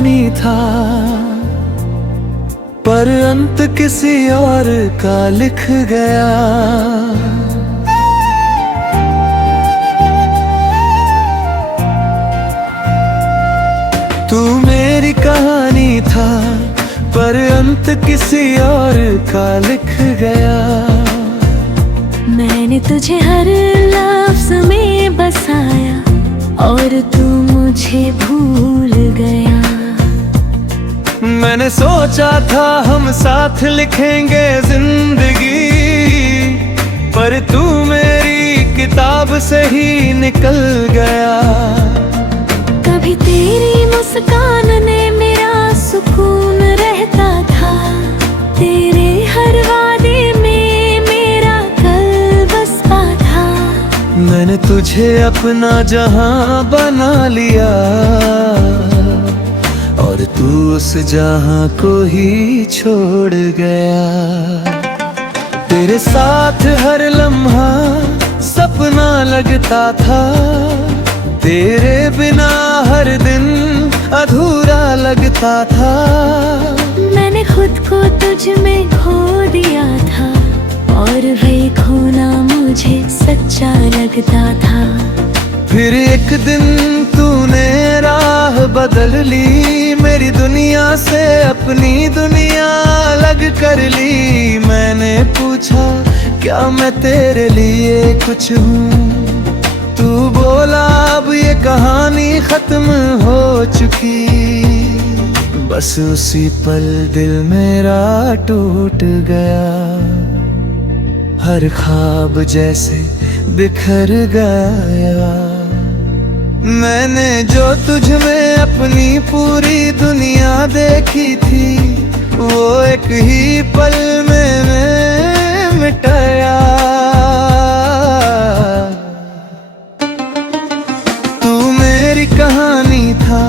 कहानी था, पर अंत किसी और का लिख गया। तू मेरी कहानी था, पर अंत किसी और का लिख गया। मैंने तुझे हर लफ्ज़ में बसाया और तू मुझे भूल गया। मैंने सोचा था हम साथ लिखेंगे जिंदगी, पर तू मेरी किताब से ही निकल गया। कभी तेरी मुस्कान ने मेरा सुकून रहता था, तेरे हर वादे में मेरा कल बसता था। मैंने तुझे अपना जहां बना लिया, और तू उस जहां को ही छोड़ गया। तेरे साथ हर लम्हा सपना लगता था, तेरे बिना हर दिन अधूरा लगता था। मैंने खुद को तुझ में खो दिया था, और वही खोना मुझे सच्चा लगता था। फिर एक दिन तूने राह बदल ली, मेरी दुनिया से अपनी दुनिया अलग कर ली। मैंने पूछा क्या मैं तेरे लिए कुछ हूँ, तू बोला अब ये कहानी खत्म हो चुकी। बस उसी पल दिल मेरा टूट गया, हर ख्वाब जैसे बिखर गया। मैंने जो तुझ में अपनी पूरी दुनिया देखी थी, वो एक ही पल में मैं मिटाया। तू मेरी कहानी था,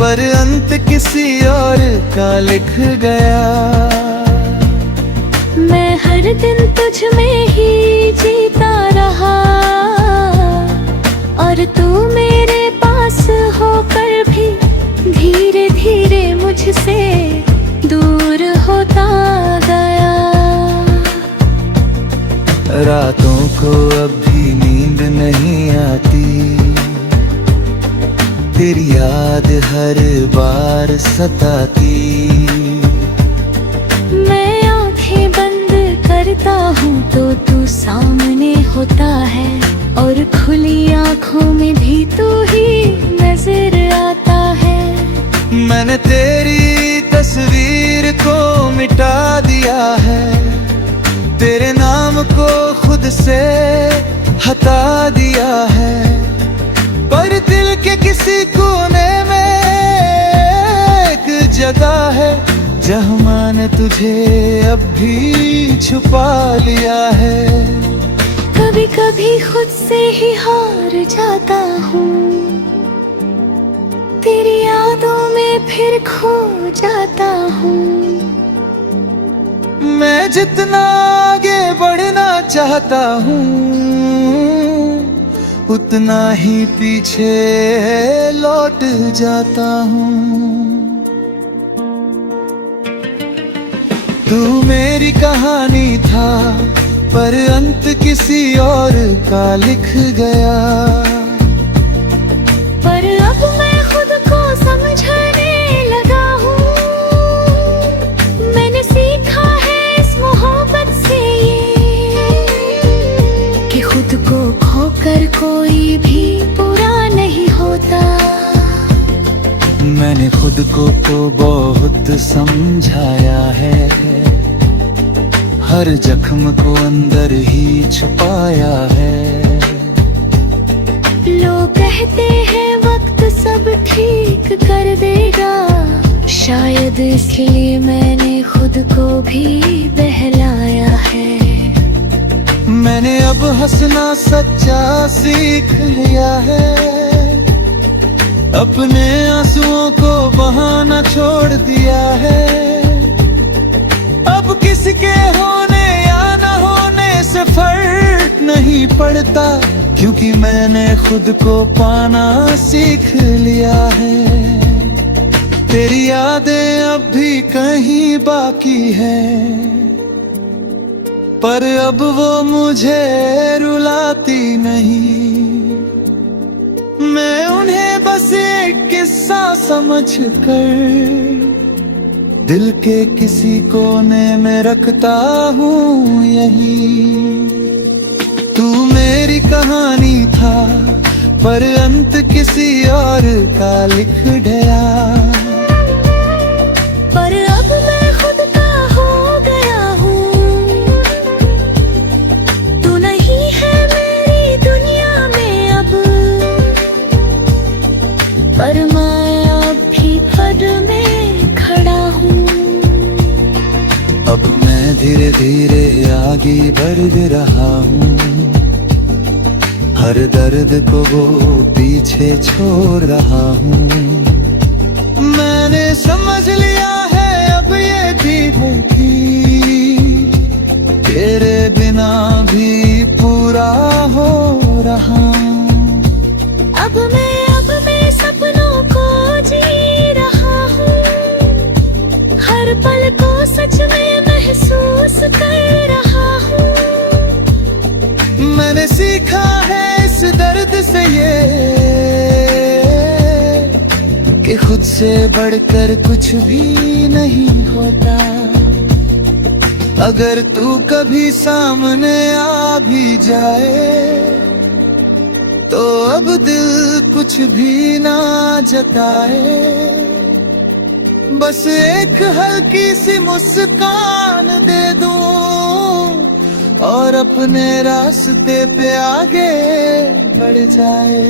पर अंत किसी और का लिख गया। मैं हर दिन तुझ में ही जीता रहा, और तू मेरे पास होकर भी धीरे धीरे मुझसे दूर होता गया। रातों को अब भी नींद नहीं आती, तेरी याद हर बार सताती। मैं आंखें बंद करता हूँ तो तू सामने होता है, और खुली आंखों में भी तू ही नजर आता है। मैंने तेरी तस्वीर को मिटा दिया है, तेरे नाम को खुद से हटा दिया है। पर दिल के किसी कोने में एक जगह है, जहाँ मैंने तुझे अब भी छुपा लिया है। कभी कभी खुद से ही हार जाता हूँ, तेरी यादों में फिर खो जाता हूँ। मैं जितना आगे बढ़ना चाहता हूँ, उतना ही पीछे लौट जाता हूँ। तू मेरी कहानी था, पर अंत किसी और का लिख गया। पर अब मैं खुद को समझने लगा हूँ, मैंने सीखा है इस मोहब्बत से ये, कि खुद को खोकर कोई भी पूरा नहीं होता। मैंने खुद को तो बहुत समझाया है, हर जख्म को अंदर ही छुपाया है। लोग कहते हैं वक्त सब ठीक कर देगा, शायद इसलिए मैंने खुद को भी बहलाया है। मैंने अब हंसना सच्चा सीख लिया है, अपने आंसुओं को बहाना छोड़ दिया है। अब किसके होने या न होने से फर्क नहीं पड़ता, क्योंकि मैंने खुद को पाना सीख लिया है। तेरी यादें अब भी कहीं बाकी है, पर अब वो मुझे रुलाती नहीं। मैं उन्हें बस एक किस्सा समझ कर दिल के किसी कोने में रखता हूँ यही। तू मेरी कहानी था, पर अंत किसी और का लिख गया। पर अब मैं खुद का हो गया हूँ, तू नहीं है मेरी दुनिया में अब। पर मैं अब भी पद में खड़ा हूँ। अब मैं धीरे धीरे आगे बढ़ रहा हूँ, हर दर्द को वो पीछे छोड़ रहा हूँ। मैंने समझ लिया है अब ये ठीक है कि तेरे बिना भी पूरा हो रहा। अब मैं सपनों को जी रहा हूँ, हर पल को सच में महसूस कर रहा हूँ। मैंने सीखा है इस दर्द से ये कि खुद से बढ़कर कुछ भी नहीं होता। अगर तू कभी सामने आ भी जाए तो अब दिल कुछ भी ना जताए। बस एक हल्की सी मुस्कान दे दूं और अपने रास्ते पे आगे बढ़ जाए।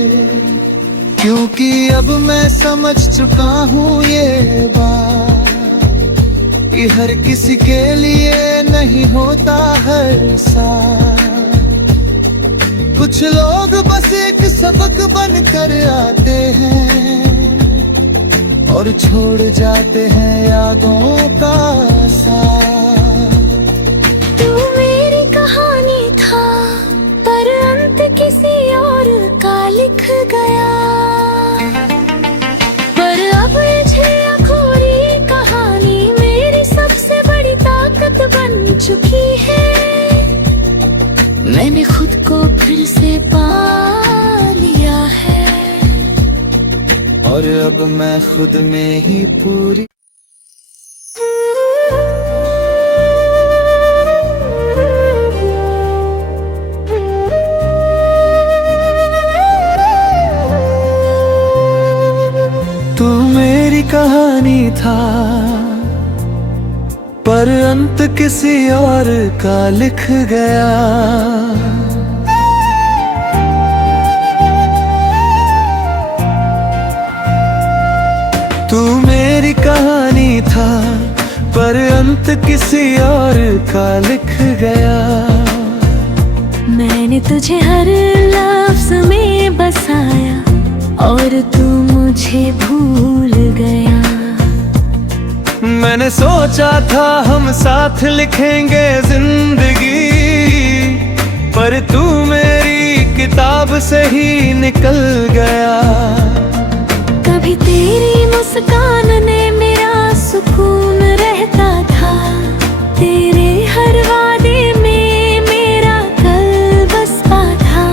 क्योंकि अब मैं समझ चुका हूँ ये बात कि हर किसी के लिए नहीं होता हर साथ। कुछ लोग बस एक सबक बन कर आते हैं और छोड़ जाते हैं यादों का साथ। तू मेरी कहानी था, पर अंत किसी और का लिख गया। पर अब ये अखोरी कहानी मेरी सबसे बड़ी ताकत बन चुकी है। मैंने खुद को फिर से पा लिया है, और अब मैं खुद में ही पूरी। तू मेरी कहानी था, पर अंत किसी और का लिख गया। तू मेरी कहानी था, पर अंत किसी और का लिख गया। मैंने तुझे हर लफ्ज में बसाया और तू मुझे भूल गया। मैंने सोचा था हम साथ लिखेंगे जिंदगी, पर तू मेरी किताब से ही निकल गया। कभी तेरी मुस्कान ने मेरा सुकून रहता था, तेरे हर वादे में मेरा कल बसता था।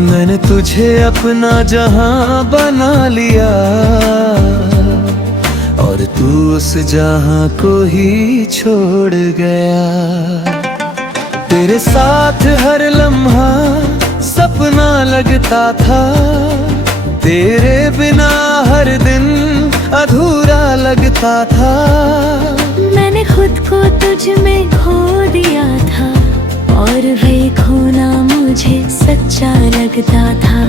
मैंने तुझे अपना जहां बना लिया, और तू उस जहां को ही छोड़ गया। तेरे साथ हर लम्हा सपना लगता था, तेरे बिना हर दिन अधूरा लगता था। मैंने खुद को तुझ में खो दिया था, और वही खोना मुझे सच्चा लगता था।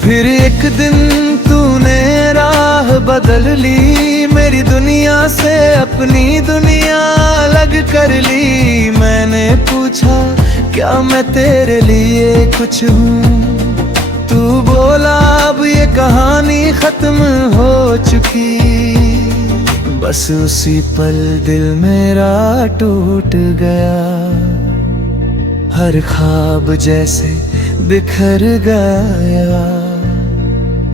फिर एक दिन तूने राह बदल ली, मेरी दुनिया से अपनी दुनिया अलग कर ली। मैंने पूछा क्या मैं तेरे लिए कुछ हूँ, तू बोला अब ये कहानी खत्म हो चुकी। बस उसी पल दिल मेरा टूट गया, हर ख्वाब जैसे बिखर गया।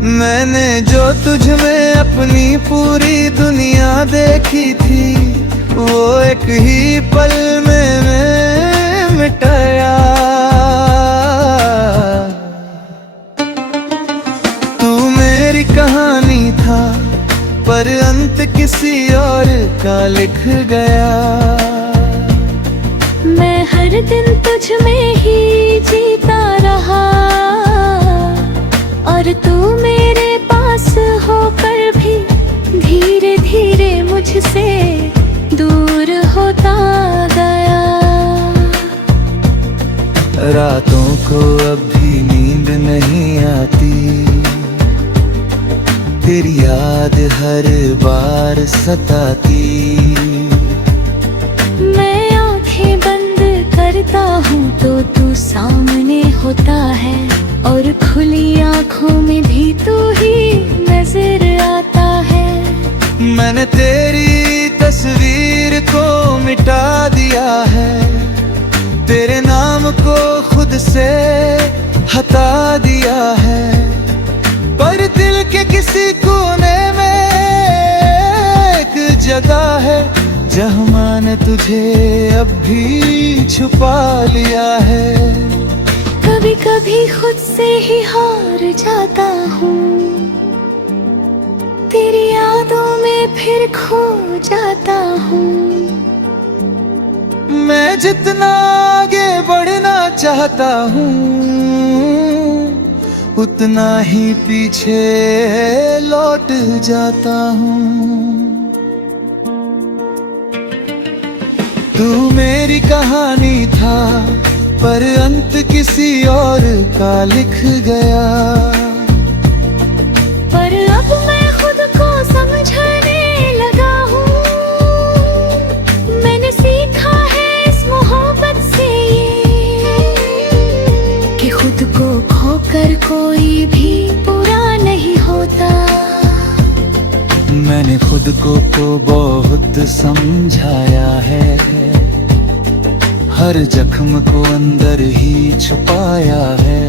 मैंने जो तुझ में अपनी पूरी दुनिया देखी थी, वो एक ही पल में मैं मिटाया। तू मेरी कहानी था, पर अंत किसी और का लिख गया। मैं हर दिन तुझ में ही जीता रहा, और तू मेरे पास होकर भी धीरे धीरे मुझसे दूर होता गया। रातों को अब भी नींद नहीं आती, तेरी याद हर बार सताती। मैं आंखें बंद करता हूँ तो तू सामने होता है, और खुली आंखों में भी तू ही नजर आता है। मैंने तेरी तस्वीर को मिटा दिया है, तेरे नाम को खुद से हटा दिया है, पर दिल के किसी कोने में एक जगह है जहाँ मैंने तुझे अब भी छुपा लिया है। कभी कभी खुद से ही हार जाता हूँ, तेरी यादों में फिर खो जाता हूँ। मैं जितना आगे बढ़ना चाहता हूँ, उतना ही पीछे लौट जाता हूँ। तू मेरी कहानी था, पर अंत किसी और का लिख गया। पर अब मैं खुद को समझने लगा हूँ, मैंने सीखा है इस मोहब्बत से कि खुद को खोकर कोई भी पूरा नहीं होता। मैंने खुद को बहुत समझाया है, हर जख्म को अंदर ही छुपाया है।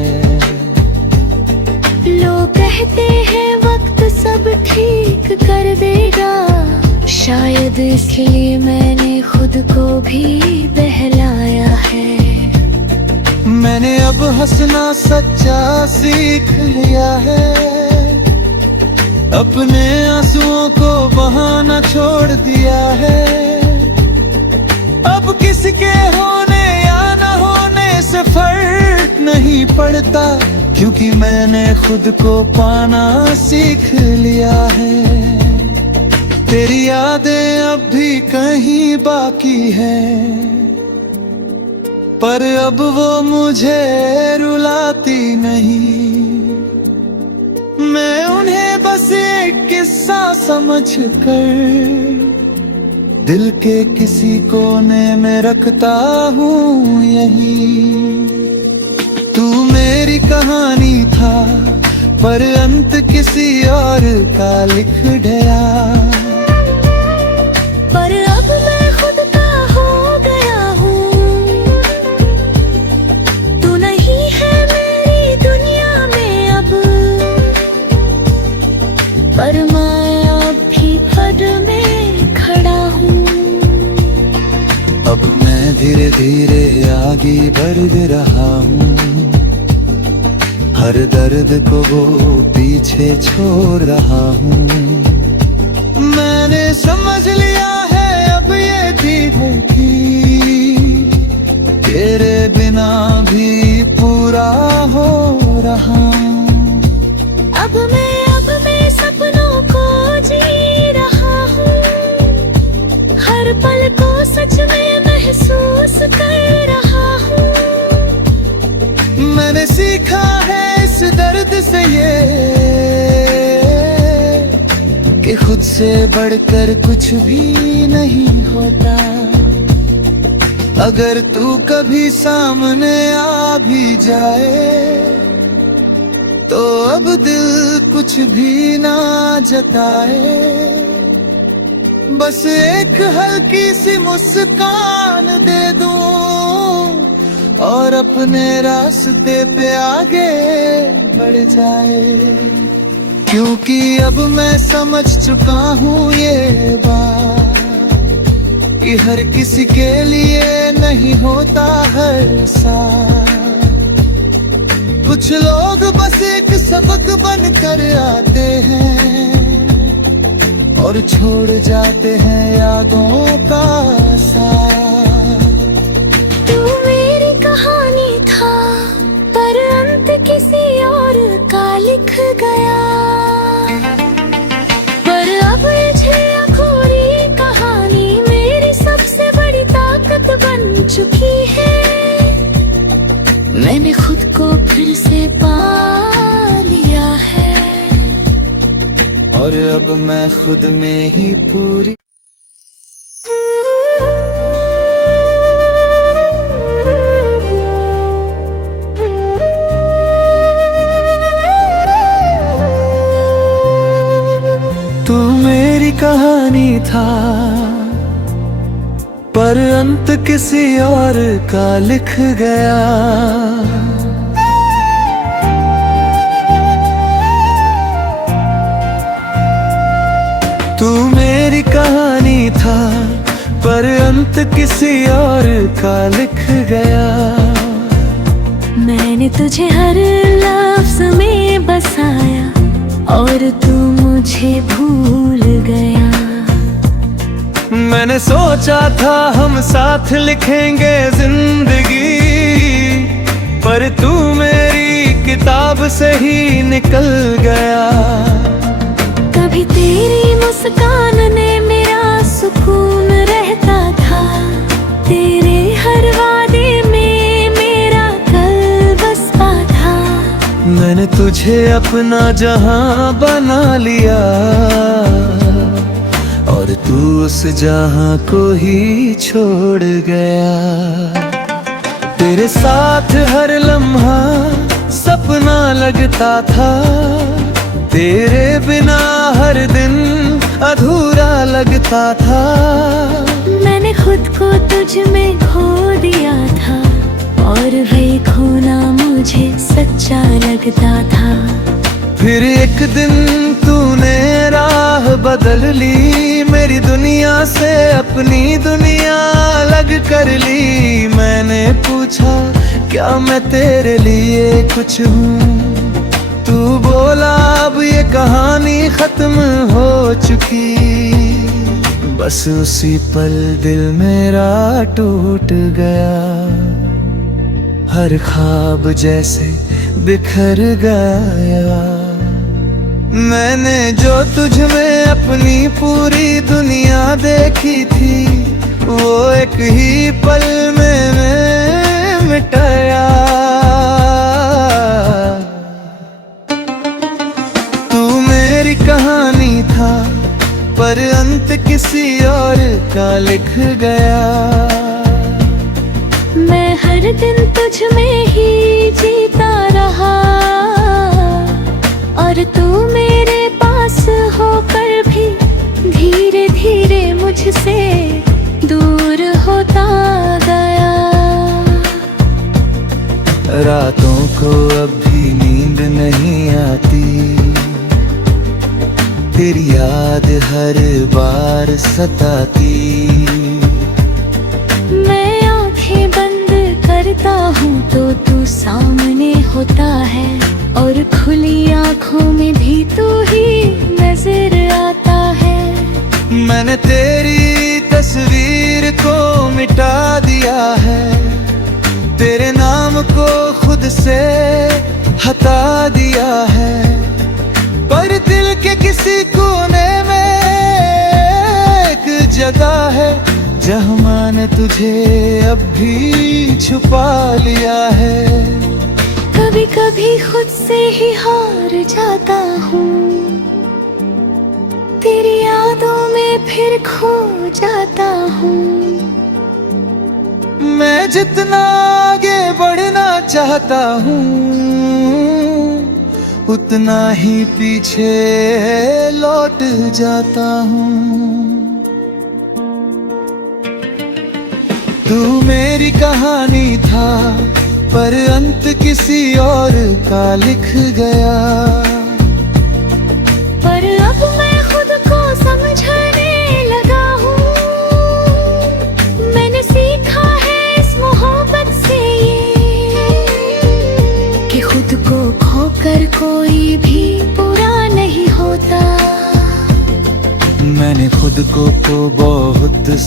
लोग कहते हैं वक्त सब ठीक कर देगा, शायद इसलिए मैंने खुद को भी बहलाया है। मैंने अब हंसना सच्चा सीख लिया है, अपने आंसुओं को बहाना छोड़ दिया है। अब किसके होने या न होने से फर्क नहीं पड़ता, क्योंकि मैंने खुद को पाना सीख लिया है। तेरी यादें अब भी कहीं बाकी है, पर अब वो मुझे रुलाती नहीं। मैं उन्हें बस एक किस्सा समझ कर दिल के किसी कोने में रखता हूँ यहीं। तू मेरी कहानी था, पर अंत किसी और का लिख गया। पर अब मैं खुद का हो गया हूँ, तू नहीं है मेरी दुनिया में अब, पर मैं अब भी पद में खड़ा हूँ। अब मैं धीरे धीरे आगे बढ़ रहा हूँ, हर दर्द को वो पीछे छोड़ रहा हूँ। मैंने समझ लिया है अब ये भी कि तेरे बिना भी पूरा हो रहा। अब मैं सपनों को जी रहा हूँ, हर पल को सच में महसूस कर रहा हूँ। मैंने सीखा है इस दर्द से ये, कि खुद से बढ़कर कुछ भी नहीं होता। अगर तू कभी सामने आ भी जाए, तो अब दिल कुछ भी ना जताए। बस एक हल्की सी मुस्कान दे दूं, और अपने रास्ते पे आगे बढ़ जाए। क्योंकि अब मैं समझ चुका हूँ ये बात कि हर किसी के लिए नहीं होता हर साल। कुछ लोग बस एक सबक बन कर आते हैं और छोड़ जाते हैं यादों का साथ। तू मेरी कहानी था पर अंत किसी और का लिख गया। पर अब ये अखोरी कहानी मेरी सबसे बड़ी ताकत बन चुकी है। मैंने खुद को फिर से पा लिया है और अब मैं खुद में ही पूरी। तू मेरी कहानी था पर अंत किसी और का लिख गया। तू मेरी कहानी था पर अंत किसी और का लिख गया। मैंने तुझे हर लफ्ज में बसाया और तू मुझे भूल गया। मैंने सोचा था हम साथ लिखेंगे जिंदगी, पर तू मेरी किताब से ही निकल गया। कभी तेरी मुस्कान ने मेरा सुकून रहता था, तेरे हर वादे में मेरा कल बसता था। मैंने तुझे अपना जहां बना लिया और तू उस जहां को ही छोड़ गया। तेरे साथ हर लम्हा सपना लगता था, तेरे बिना हर दिन अधूरा लगता था। मैंने खुद को तुझ में खो दिया था और वही खोना मुझे सच्चा लगता था। फिर एक दिन तूने राह बदल ली, मेरी दुनिया से अपनी दुनिया अलग कर ली। मैंने पूछा क्या मैं तेरे लिए कुछ हूँ, तू बोला अब ये कहानी खत्म हो चुकी। बस उसी पल दिल मेरा टूट गया, हर ख्वाब जैसे बिखर गया। मैंने जो तुझ में अपनी पूरी दुनिया देखी थी, वो एक ही पल में मिटाया। तू मेरी कहानी था पर अंत किसी और का लिख गया। मैं हर दिन तुझ में ही जीता रहा और तू मेरे पास होकर भी धीरे धीरे मुझसे दूर होता गया। रातों को अब भी नींद नहीं आती, तेरी याद हर बार सताती। मैं आंखें बंद करता हूँ तो तू सामने होता है और खुली आंखों में भी तू ही नजर आता है। मैंने तेरी तस्वीर को मिटा दिया है, तेरे नाम को खुद से हटा दिया है। पर दिल के किसी कोने में एक जगह है जहाँ मैंने तुझे अब भी छुपा लिया है। कभी कभी खुद से ही हार जाता हूँ, तेरी यादों में फिर खो जाता हूँ। मैं जितना आगे बढ़ना चाहता हूँ, उतना ही पीछे लौट जाता हूँ। तू मेरी कहानी था पर अंत किसी और का लिख गया।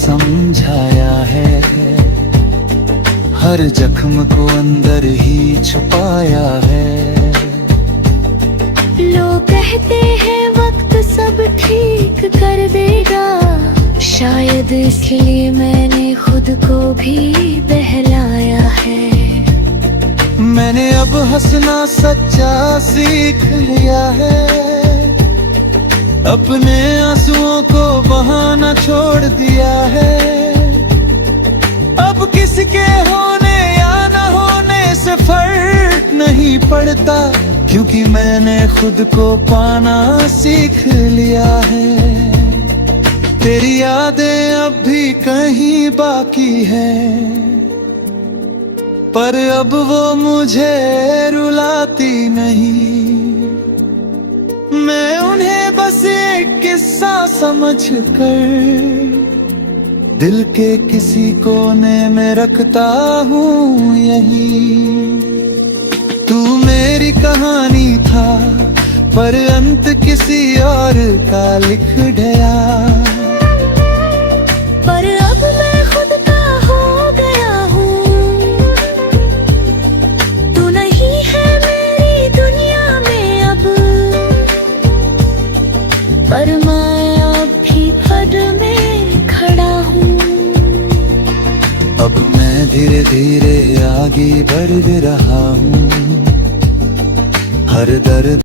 समझाया है, हर जख्म को अंदर ही छुपाया है। लोग कहते हैं वक्त सब ठीक कर देगा, शायद इसलिए मैंने खुद को भी बहलाया है। मैंने अब हंसना सच्चा सीख लिया है, अपने आंसुओं को बहाना छोड़ दिया है। अब किसके होने या न होने से फर्क नहीं पड़ता, क्योंकि मैंने खुद को पाना सीख लिया है। तेरी यादें अब भी कहीं बाकी है, पर अब वो मुझे रुलाती नहीं। मैं उन्हें बस एक किस्सा समझ कर दिल के किसी कोने में रखता हूँ यही। तू मेरी कहानी था, पर अंत किसी और का लिख गया। पर अब मैं खुद का हो गया हूँ, तू नहीं है मेरी दुनिया में अब। पर मैं अब भी पद में खड़ा हूँ। अब मैं धीरे धीरे आगे बढ़ रहा हूँ, हर दर्द